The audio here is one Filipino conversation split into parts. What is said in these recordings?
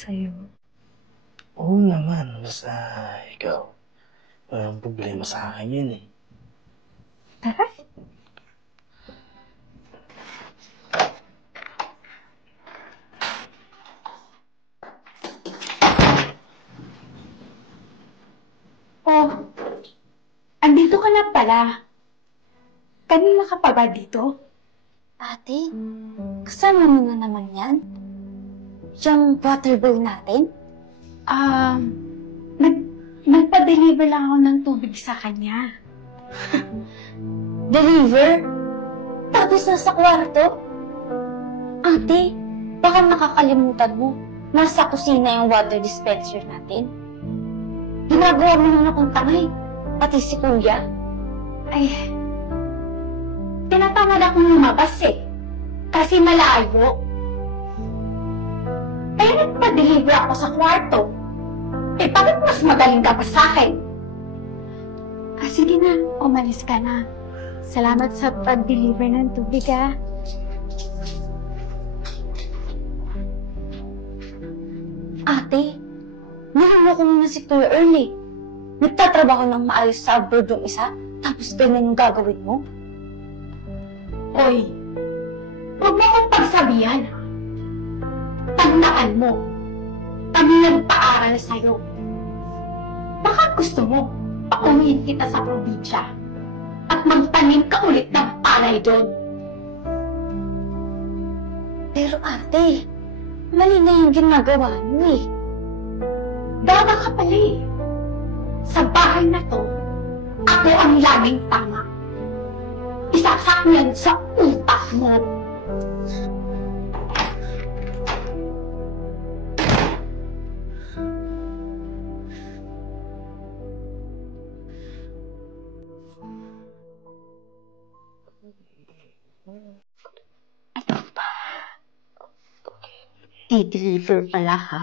sa'yo. Oo naman, basta ikaw. Walang problema sa akin yun eh. Tara. Oh, andito ka na pala. Kanina ka pa ba dito? Ate, kasama mo na naman yan? Yung water boy natin? Nagpa-deliver lang ako ng tubig sa kanya. Deliver? Tapos nasa kwarto? Ate, baka nakakalimutan mo. Nasa kusina yung water dispenser natin. Ginagawa mo na akong tangay. Pati si Kuya. Ay, tinatamad akong lumabas eh. Kasi malayo. Kaya nagpa-deliver ako sa kwarto. Eh, bakit mas magaling ka pa sa akin? Sige na, umalis ka na. Salamat sa pag-deliver ng tubig, ah. Ate, niloloko mo na si Kuya Earl eh. Nagtatrabaho ng maayos sa abroad yung isa, tapos ganyan yung gagawin mo? Hoy, huwag mo akong pagsabihan, ha? Tandaan mo, kami nagpaaral sa'yo. Baka gusto mo, pauwiin kita sa probinsya at magtanim ka ulit ng palay doon. Pero ate, mali na yung ginagawa mo eh. Daga ka pala eh. Sa bahay na to, ako ang laging tama. Isasak yan sa utak mo. I-deliver pala ha.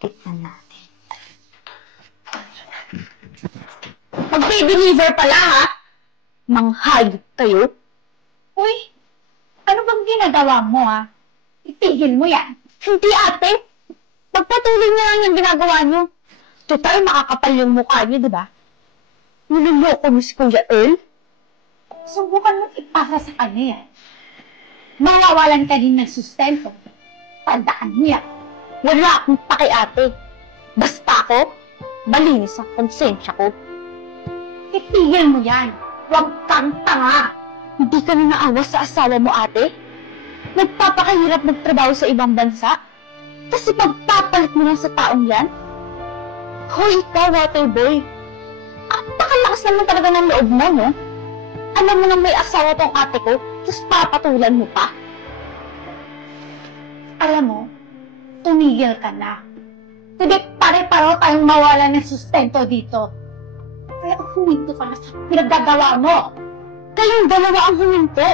Tignan natin. Mag-deliver pala ha? Manghayop kayo? Uy, ano bang ginagawa mo ha? Itigil mo yan. Hindi ate. Pagpatuloy niyo lang yung ginagawa niyo. Total, makakapal yung mukha niyo, di ba? Niloloko mo si Kuya Earl? Subukan mo ipasa sa kanya yan. Mawawalan ka din ng sustento. Tandaan mo yan. Wala akong paki ate. Basta ako, malinis ang konsensya ko. Itigil mo yan. Huwag kang tanga. Hindi ka na naawa sa asawa mo ate? Nagpapakahirap magtrabaho sa ibang bansa? Tapos ipagpapalit mo lang sa taong yan? Hoy, ikaw, waterboy. Napakalakas naman talaga ng loob mo, no? Alam mo nang may asawa tong ate ko, tapos papatulan mo pa? Alam mo, tumigil ka na. Hindi pare-paro tayong mawala ng sustento dito. Kaya huminto ka na sa pinagagawa mo. Kayong dalawa ang huminto.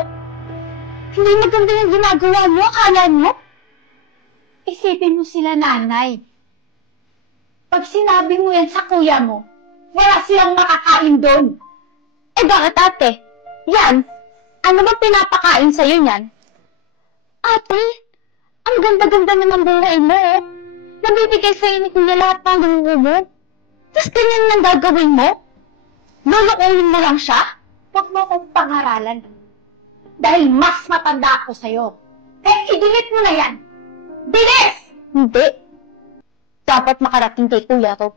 Hindi maganda yung ginagawa mo, akala mo? Isipin mo sila nanay. Pag sinabi mo yan sa kuya mo, wala silang makakain doon. Eh bakit ate? Yan? Ano ba pinapakain sa'yo yan? Ate, ang ganda-ganda naman buhay mo eh. Nabibigay sa'yo ni Kuya lahat ng gusto mo. Tapos ganyan lang gagawin mo? Lulukuhin mo lang siya? Huwag mo akong pangaralan. Dahil mas matanda ako sa'yo. Kaya i-delete mo na yan. Bilis! Hindi. Dapat makarating kay Kuya to.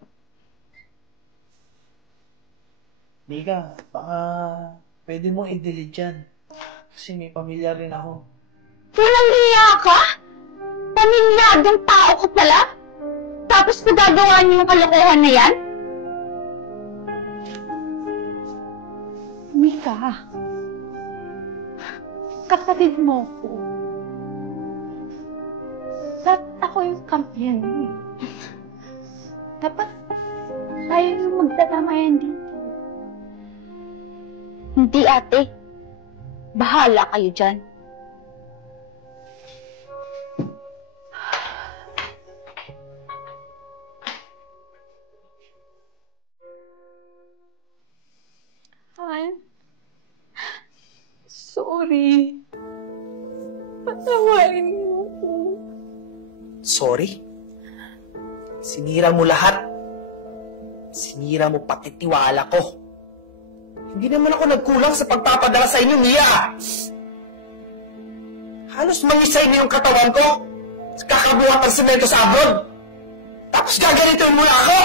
Mika, baka pwede mong i-delete yan. Kasi may pamilya rin ako. Walang hiya ka? Pamilyadong tao ka pala? Tapos nagagawa niyo yung kalokohan na yan? Mika, kapatid mo ko. Dapat ako yung kampiyan mo eh. Dapat tayo yung magtatamayan dito. Hindi ate. Bahala kayo dyan. Han, sorry. Patawarin mo ko. Sorry? Sinira mo lahat. Sinira mo pati tiwala ko. Hindi naman ako nagkulang sa pagpapadala sa inyo, Mia! Halos mangisay na yung katawan ko. Kakabuhat ng semento sa abroad. Tapos gaganituin mo na ako!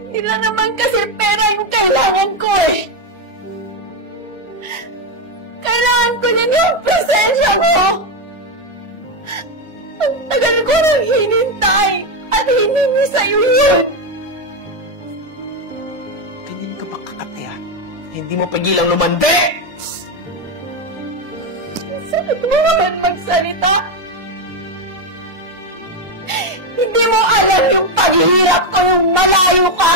Hindi lang naman kasi pera yung kailangan ko eh. Kailangan ko niyan yung presensya mo. Ang tagal ko nang hinintay at hiningi sa'yo yun. Ganyan ka ba kakate, ha? Hindi mo pagilang lumande! Sakit mo naman magsalita. Hindi mo alam yung paghihirap ko yung malayo ka.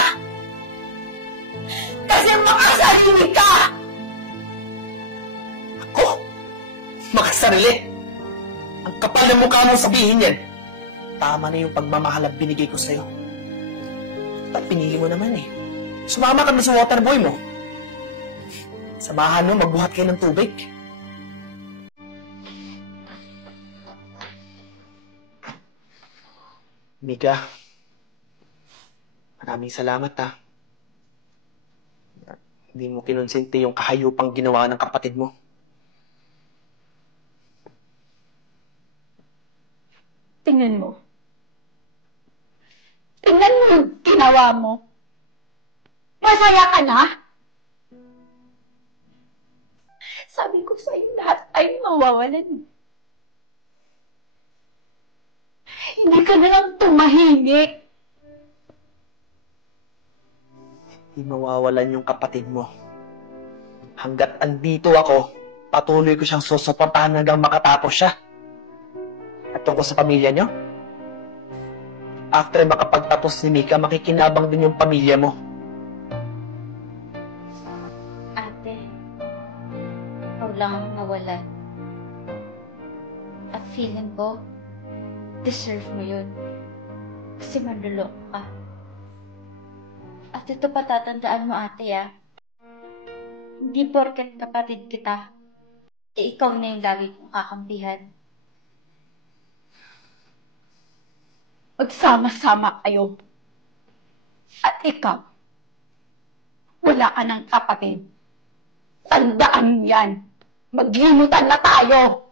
Kasi makasarili ka. Ako? Makasarili? Ang kapal ng mukha mong sabihin yan. Tama na yung pagmamahal ang binigay ko sa'yo. At pinili mo naman eh. Sumama ka na sa waterboy mo. Samahan mo, magbuhat kayo ng tubig. Mika, maraming salamat ha. Hindi mo kinonsinti yung kahayupang ginawa ng kapatid mo. Tingnan mo. Tingnan mo yung ginawa mo. Masaya ka na? Sabi ko sa'yo, lahat ay mawawalan. Hindi ka na lang tumahimik. Hindi mawawalan yung kapatid mo. Hanggat andito ako, patuloy ko siyang susuportahan hanggang makatapos siya. At tungkol sa pamilya niyo, after makapagtapos ni Mika, makikinabang din yung pamilya mo. Ate, ikaw lang ang nawalan. At feeling ko, deserve mo yun. Kasi manluloko ka. At ito patatandaan mo, ate, ah. Hindi porket kapatid kita, ikaw na yung lagi kong kakampihan. Magsama-sama kayo. At ikaw, wala ka ng kapatid. Tandaan mo yan. Maglimutan na tayo.